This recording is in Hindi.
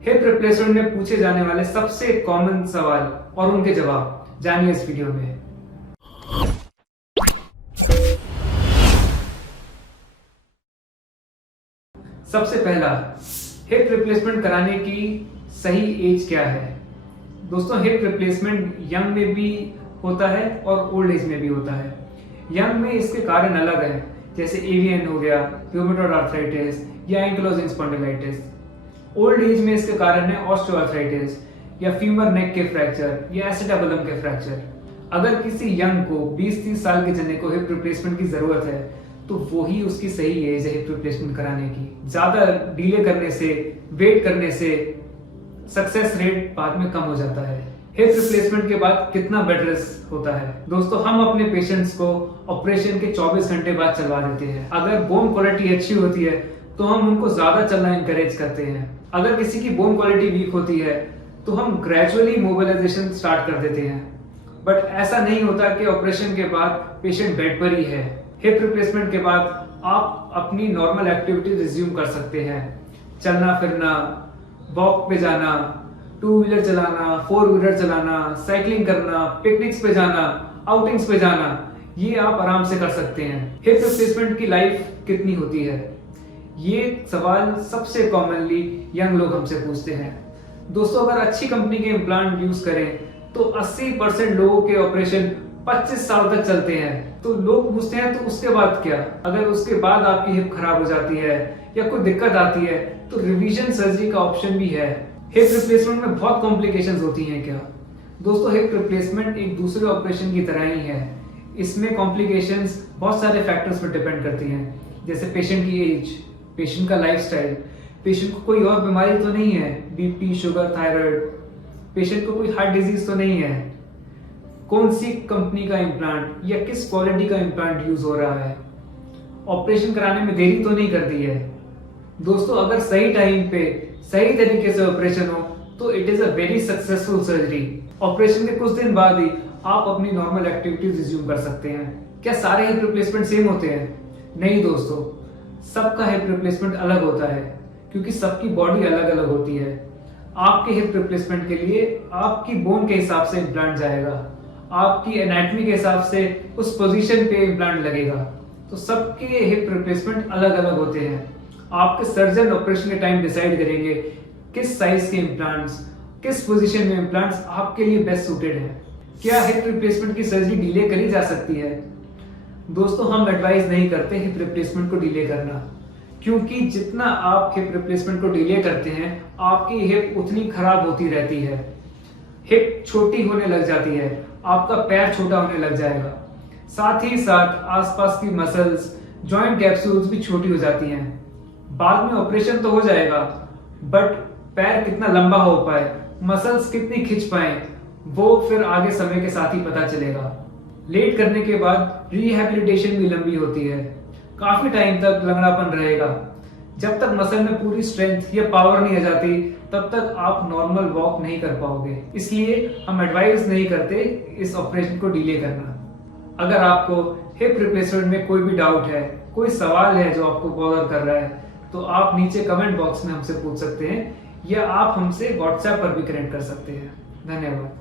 हिप रिप्लेसमेंट में पूछे जाने वाले सबसे कॉमन सवाल और उनके जवाब जानिए इस वीडियो में। सबसे पहला, हिप रिप्लेसमेंट कराने की सही एज क्या है। दोस्तों, हिप रिप्लेसमेंट यंग में भी होता है और ओल्ड एज में भी होता है। यंग में इसके कारण अलग हैं, जैसे एवीएन हो गया, रूमेटॉइड आर्थराइटिस या एंकिलोजिंग स्पॉन्डिलाइटिस। ओल्ड एज में इसके कारण है ऑस्टियोआर्थराइटिस या फीमर नेक के फ्रैक्चर या एसिटाबुलम के फ्रैक्चर। अगर किसी यंग को 20-30 साल के जने को हिप रिप्लेसमेंट की जरूरत है तो वही उसकी सही एज है हिप रिप्लेसमेंट कराने की। ज्यादा डिले करने से, वेट करने से सक्सेस रेट बाद में कम हो जाता है। हिप रिप्लेसमेंट के बाद कितना बेड रेस्ट होता है। दोस्तों, हम अपने पेशेंट्स को ऑपरेशन के 24 घंटे बाद चलवा देते हैं। अगर बोन क्वालिटी अच्छी होती है तो हम उनको ज्यादा चलना इंकरेज करते हैं। अगर किसी की बोन क्वालिटी वीक होती है तो हम ग्रेजुअली मोबिलाइजेशन स्टार्ट कर देते हैं। बट ऐसा नहीं होता कि ऑपरेशन के बाद पेशेंट बेड पर ही है। हिप रिप्लेसमेंट के बाद आप अपनी नॉर्मल एक्टिविटी रिज्यूम कर सकते हैं। चलना फिरना, वॉक पे जाना, 2 व्हीलर चलाना, 4 व्हीलर चलाना, साइकिलिंग करना, पिकनिक्स पे जाना, आउटिंग्स पे जाना, ये आप आराम से कर सकते हैं। हिप रिप्लेसमेंट की लाइफ कितनी होती है, ये सवाल सबसे कॉमनली यंग लोग हमसे पूछते हैं। दोस्तों, अगर अच्छी कंपनी के इम्प्लांट यूज करें तो 80% लोगों के ऑपरेशन 25 साल तक चलते हैं। तो लोग पूछते हैं तो उसके बाद क्या। अगर उसके बाद आपकी हिप खराब हो जाती है या कोई दिक्कत आती है तो रिवीजन सर्जरी का ऑप्शन भी है। हिप रिप्लेसमेंट में बहुत कॉम्प्लिकेशंस होती हैं क्या। दोस्तों, हिप रिप्लेसमेंट एक दूसरे ऑपरेशन की तरह ही है। इसमें कॉम्प्लिकेशंस बहुत सारे फैक्टर्स पर डिपेंड करती हैं, जैसे पेशेंट की एज, पेशेंट का लाइफस्टाइल, पेशेंट को कोई और बीमारी तो नहीं है, बीपी, शुगर, थायराइड, पेशेंट को कोई हार्ट डिजीज तो नहीं है, कौन सी कंपनी का इम्प्लांट या किस क्वालिटी का इम्प्लांट यूज हो रहा है, ऑपरेशन कराने में देरी तो नहीं कर दी है। दोस्तों, अगर सही टाइम पे सही तरीके से ऑपरेशन हो तो it is a very successful surgery. Operation के कुछ दिन बाद ही आप अपनी नॉर्मल एक्टिविटीज रिज्यूम कर सकते हैं। क्या सारे हिप रिप्लेसमेंट सेम होते हैं? नहीं दोस्तों, सबका हिप रिप्लेसमेंट अलग होता है क्योंकि सबकी बॉडी अलग अलग होती है। आपके हिप रिप्लेसमेंट के लिए आपकी बोन के हिसाब से इम्प्लांट जाएगा, आपकी एनाटॉमी के हिसाब से उस पोजीशन पे इम्प्लांट लगेगा। तो सबके हिप रिप्लेसमेंट अलग अलग होते हैं। आपके सर्जन ऑपरेशन के टाइम डिसाइड करेंगे किस साइज के इम्प्लांट्स, किस पोजीशन में इम्प्लांट्स आपके लिए बेस्ट सूटेड हैं। क्या हिप रिप्लेसमेंट की सर्जरी डिले करी जा सकती है? दोस्तों, हम एडवाइज नहीं करते हिप रिप्लेसमेंट को डिले करना, क्योंकि जितना आप हिप रिप्लेसमेंट को डिले करते हैं आपकी हिप उतनी खराब होती रहती है। हिप छोटी होने लग जाती है, आपका पैर छोटा होने लग जाएगा, साथ ही साथ आसपास की मसल्स, जॉइंट कैप्सूल्स भी छोटी हो जाती हैं। बाद में ऑपरेशन तो हो जाएगा बट पैर कितना लंबा हो पाए, मसल्स कितनी खिंच पाए, वो फिर आगे समय के साथ ही पता चलेगा। लेट करने के बाद रिहैबिलिटेशन भी लंबी होती है, काफी टाइम तक लंगड़ापन रहेगा। जब तक मसल में पूरी स्ट्रेंथ या पावर नहीं आ जाती तब तक आप नॉर्मल वॉक नहीं कर पाओगे। इसलिए हम एडवाइस नहीं करते इस ऑपरेशन को डिले करना। अगर आपको हिप रिप्लेसमेंट में कोई भी डाउट है, कोई सवाल है जो आपको बॉदर कर रहा है, तो आप नीचे कमेंट बॉक्स में हमसे पूछ सकते हैं या आप हमसे व्हाट्सएप पर भी कनेक्ट कर सकते हैं। धन्यवाद।